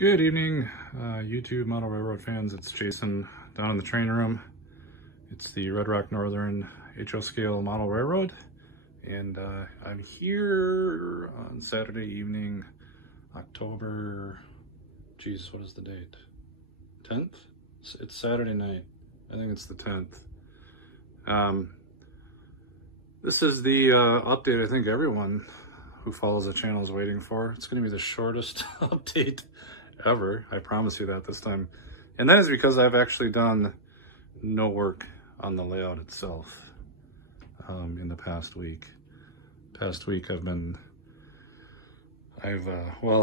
Good evening, YouTube Model Railroad fans. It's Jason down in the train room. It's the Red Rock Northern HO scale model railroad, and I'm here on Saturday evening, October, geez, what is the date? 10th? It's Saturday night. I think it's the 10th. This is the update I think everyone who follows the channel is waiting for. It's going to be the shortest update ever. I promise you that this time. And that is because I've actually done no work on the layout itself in the past week. I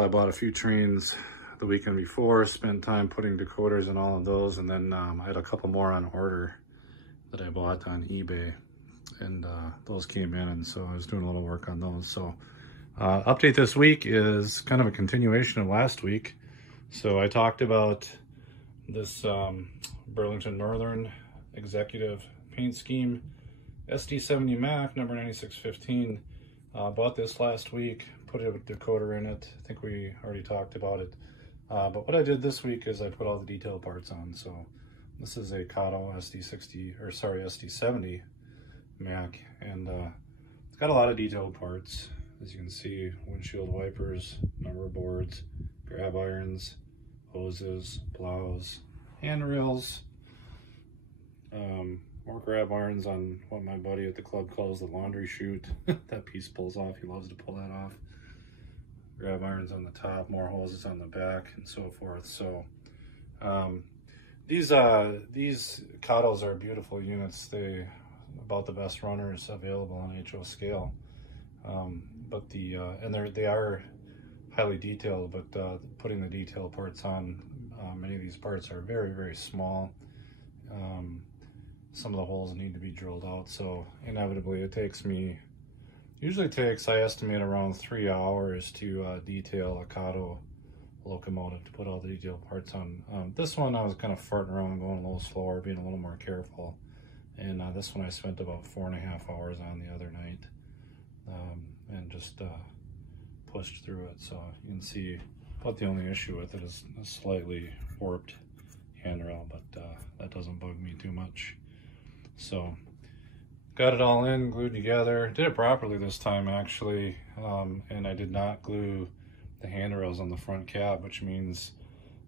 bought a few trains the weekend before, spent time putting decoders and all of those, and then I had a couple more on order that I bought on eBay, and those came in, and so I was doing a little work on those. So update this week is kind of a continuation of last week. So I talked about this Burlington Northern Executive Paint Scheme SD70 Mac number 9615. Bought this last week, put a decoder in it. I think we already talked about it. But what I did this week is I put all the detail parts on. So this is a Kato SD70 Mac, and it's got a lot of detailed parts. As you can see, windshield wipers, number boards, grab irons, hoses, plows, handrails, more grab irons on what my buddy at the club calls the laundry chute. That piece pulls off. He loves to pull that off. Grab irons on the top, more hoses on the back, and so forth. So these Katos are beautiful units. They about the best runners available on HO scale. But they are highly detailed, but putting the detail parts on, many of these parts are very, very small. Some of the holes need to be drilled out, so inevitably it usually takes, I estimate, around 3 hours to detail a Kato locomotive, to put all the detail parts on. This one I was kind of farting around, going a little slower, being a little more careful, and this one I spent about 4.5 hours on the other night. And just pushed through it. So you can see about the only issue with it is a slightly warped handrail, but that doesn't bug me too much. So got it all in, glued together. Did it properly this time, actually, and I did not glue the handrails on the front cab, which means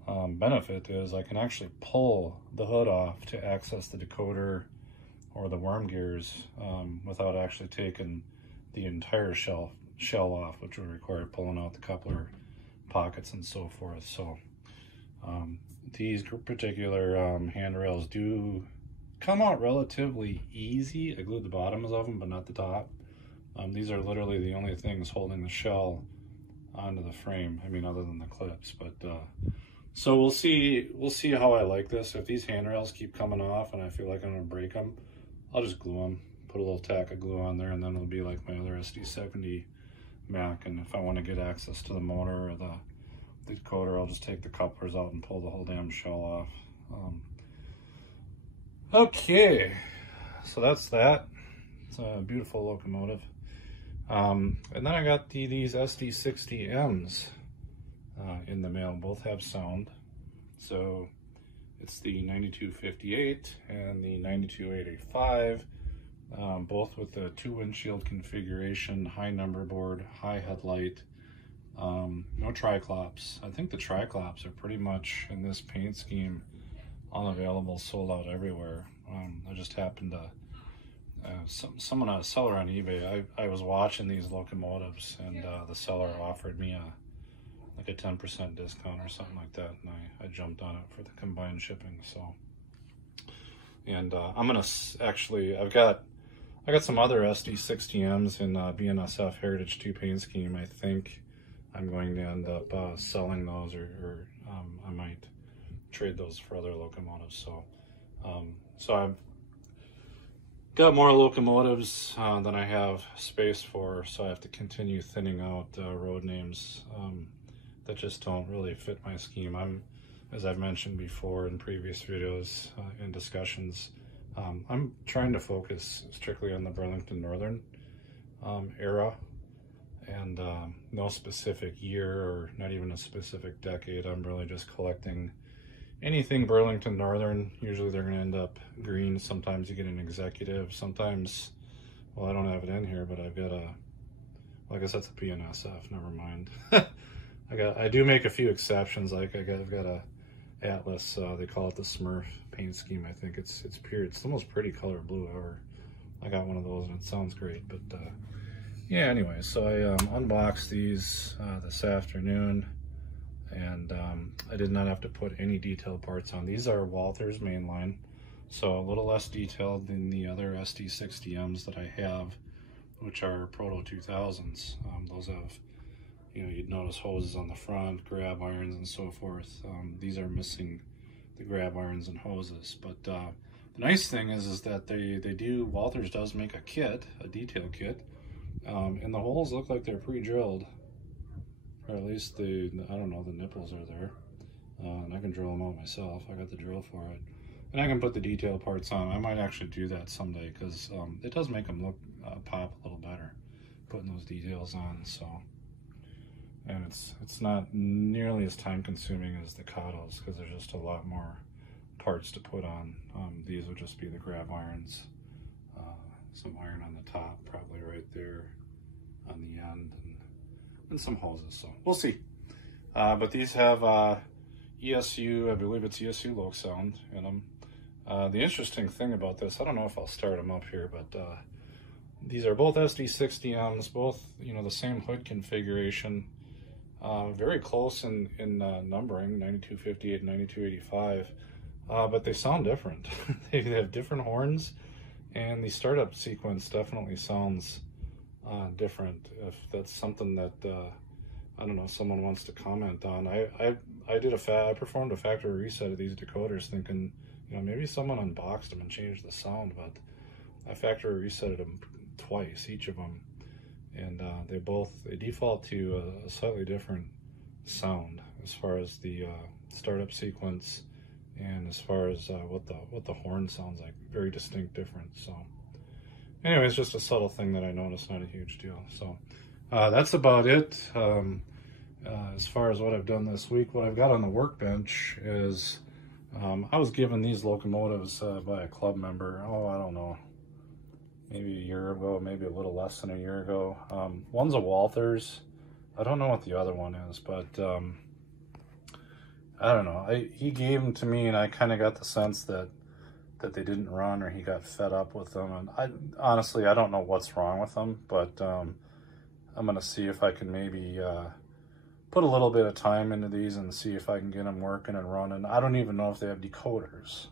benefit is I can actually pull the hood off to access the decoder or the worm gears without actually taking the entire shell off, which would require pulling out the coupler pockets and so forth. So these particular handrails do come out relatively easy. I glued the bottoms of them, but not the top. These are literally the only things holding the shell onto the frame. I mean, other than the clips. But so we'll see how I like this. If these handrails keep coming off and I feel like I'm gonna break them, I'll just glue them. Put a little tack of glue on there, and then it'll be like my other SD70 Mac. And if I want to get access to the motor or the decoder, I'll just take the couplers out and pull the whole damn shell off. Okay, so that's that. It's a beautiful locomotive. And then I got these SD60Ms in the mail. Both have sound. So it's the 9258 and the 92885. Both with the 2 windshield configuration, high number board, high headlight, no triclops. I think the triclops are pretty much in this paint scheme unavailable, sold out everywhere. I just happened to, a seller on eBay, I was watching these locomotives, and the seller offered me like a 10% discount or something like that, and I jumped on it for the combined shipping. So, and I'm gonna actually, I got some other SD60Ms in BNSF Heritage 2 paint scheme. I think I'm going to end up selling those, or I might trade those for other locomotives. So, so I've got more locomotives than I have space for, so I have to continue thinning out road names that just don't really fit my scheme. As I've mentioned before in previous videos and discussions, I'm trying to focus strictly on the Burlington Northern era, and no specific year or not even a specific decade. I'm really just collecting anything Burlington Northern. Usually they're going to end up green. Sometimes you get an executive. Sometimes, well, I don't have it in here, but I've got a, well, I guess that's a PNSF. Never mind. I do make a few exceptions. Like I've got a Atlas. They call it the Smurf paint scheme. I think it's pure. It's the most pretty color blue ever. I got one of those and it sounds great. But yeah. Anyway, so I unboxed these this afternoon. And I did not have to put any detailed parts on. These are Walther's mainline, so a little less detailed than the other SD60Ms that I have, which are Proto 2000s. Those have, you know, you'd notice hoses on the front, grab irons and so forth. These are missing the grab irons and hoses. But the nice thing is that Walther's does make a kit, a detail kit, and the holes look like they're pre-drilled. Or at least I don't know, the nipples are there. And I can drill them out myself. I got the drill for it. And I can put the detail parts on. I might actually do that someday because it does make them look, pop a little better, putting those details on. So, and it's not nearly as time consuming as the Katos because there's just a lot more parts to put on. These would just be the grab irons, some iron on the top, probably right there on the end, and some hoses, so we'll see. But these have ESU, I believe it's ESU low sound in them. The interesting thing about this, I don't know if I'll start them up here, but these are both SD60Ms, both, you know, the same hood configuration, very close in numbering, 9258 and 9285, but they sound different. They have different horns, and the startup sequence definitely sounds different. If that's something that I don't know, someone wants to comment on. I performed a factory reset of these decoders, thinking, you know, maybe someone unboxed them and changed the sound, but I factory resetted them twice, each of them, and they default to a slightly different sound as far as the startup sequence and as far as what the horn sounds like. Very distinct difference. So anyway, it's just a subtle thing that I noticed, not a huge deal. So that's about it. As far as what I've done this week, what I've got on the workbench is I was given these locomotives by a club member, I don't know, maybe a year ago, maybe a little less than a year ago. One's a Walther's. I don't know what the other one is, but I don't know. He gave them to me, and I kind of got the sense that they didn't run, or he got fed up with them. And honestly, I don't know what's wrong with them, but I'm gonna see if I can maybe put a little bit of time into these and see if I can get them working and running. I don't even know if they have decoders.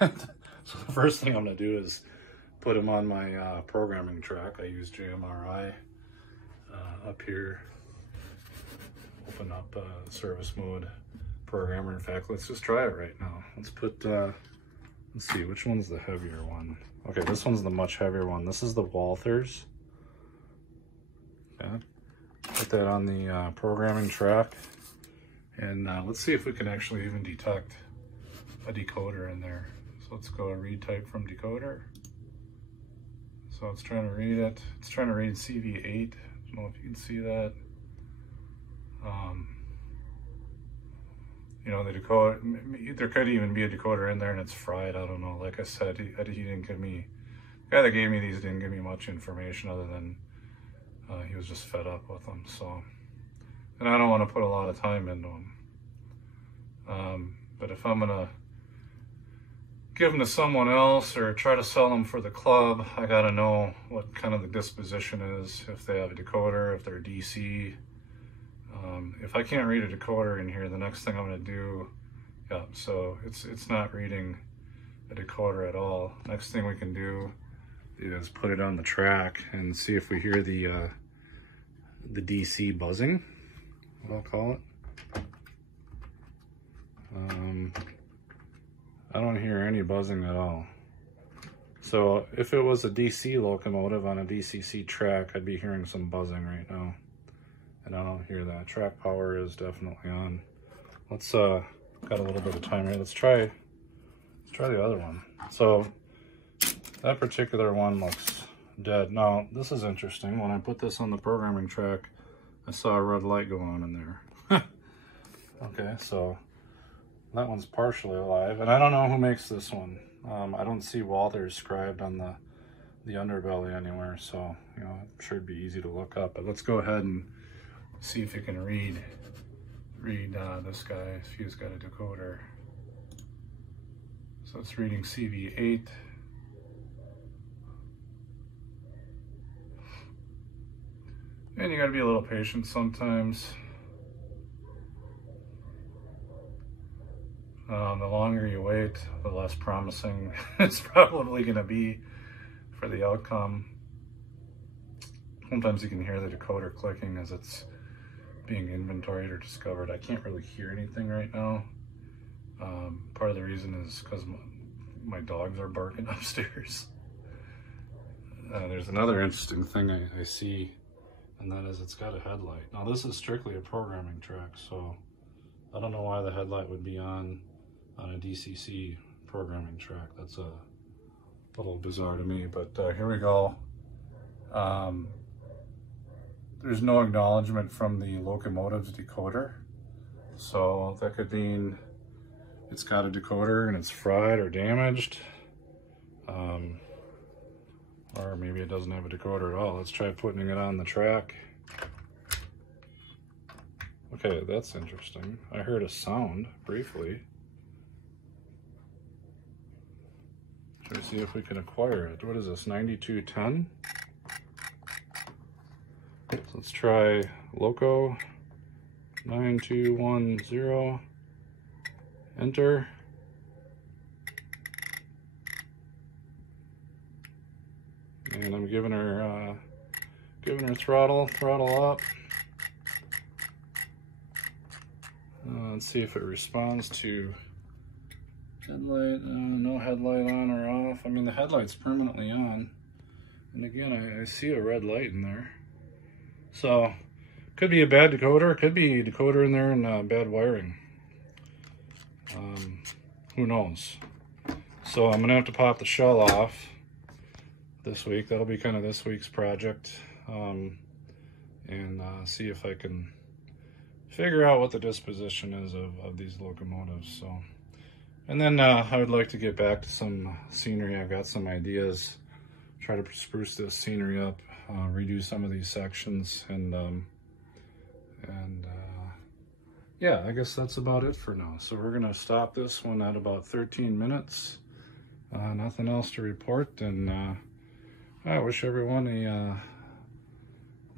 So the first thing I'm gonna do is put them on my programming track. I use JMRI up here. Open up service mode programmer. In fact, let's just try it right now. Let's put, let's see, which one's the heavier one? Okay, this one's the much heavier one. This is the Walther's. Okay. Put that on the programming track, and let's see if we can actually even detect a decoder in there. So let's go read type from decoder. So it's trying to read it. It's trying to read CV8. I don't know if you can see that. You know, the decoder, there could even be a decoder in there and it's fried. I don't know. Like I said, he didn't give me, the guy that gave me these didn't give me much information other than he was just fed up with them. So, and I don't want to put a lot of time into them. But if I'm gonna give them to someone else or try to sell them for the club, I gotta know what kind of the disposition is, if they have a decoder, if they're DC. If I can't read a decoder in here, the next thing I'm gonna do, yeah, so it's not reading a decoder at all. Next thing we can do is put it on the track and see if we hear the DC buzzing, what I'll call it. I don't hear any buzzing at all. So if it was a DC locomotive on a DCC track, I'd be hearing some buzzing right now. And I don't hear that. Track power is definitely on. Let's got a little bit of time here. Let's try the other one. So that particular one looks dead. Now, this is interesting. When I put this on the programming track, I saw a red light go on in there. Okay, so that one's partially alive. And I don't know who makes this one. I don't see Walther scribed on the underbelly anywhere, so, you know, I'm sure it'd be easy to look up. But let's go ahead and see if you can read this guy, if he's got a decoder. So it's reading CV8. And you gotta be a little patient sometimes. The longer you wait, the less promising it's probably gonna be for the outcome. Sometimes you can hear the decoder clicking as it's being inventoried or discovered. I can't really hear anything right now. Part of the reason is because my dogs are barking upstairs. There's another interesting thing I see, and that is it's got a headlight. Now this is strictly a programming track, so I don't know why the headlight would be on a DCC programming track. That's a little bizarre to me, but here we go. There's no acknowledgement from the locomotive's decoder, so that could mean it's got a decoder and it's fried or damaged, or maybe it doesn't have a decoder at all. Let's try putting it on the track. Okay, that's interesting. I heard a sound briefly. Should we see if we can acquire it? What is this, 9210? So let's try Loco 9210, enter. And I'm giving her throttle up. Let's see if it responds to headlight. No headlight on or off. I mean, the headlight's permanently on. And again, I see a red light in there. So, could be a bad decoder. Could be a decoder in there and bad wiring. Who knows? So I'm gonna have to pop the shell off this week. That'll be kind of this week's project. And see if I can figure out what the disposition is of these locomotives. So, and then I would like to get back to some scenery. I've got some ideas. Try to spruce this scenery up, redo some of these sections, and yeah, I guess that's about it for now. So we're gonna stop this one at about 13 minutes. Nothing else to report, and I wish everyone a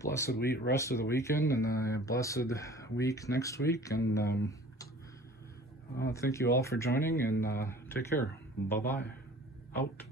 blessed rest of the weekend and a blessed week next week. And thank you all for joining, and take care. Bye-bye. Out.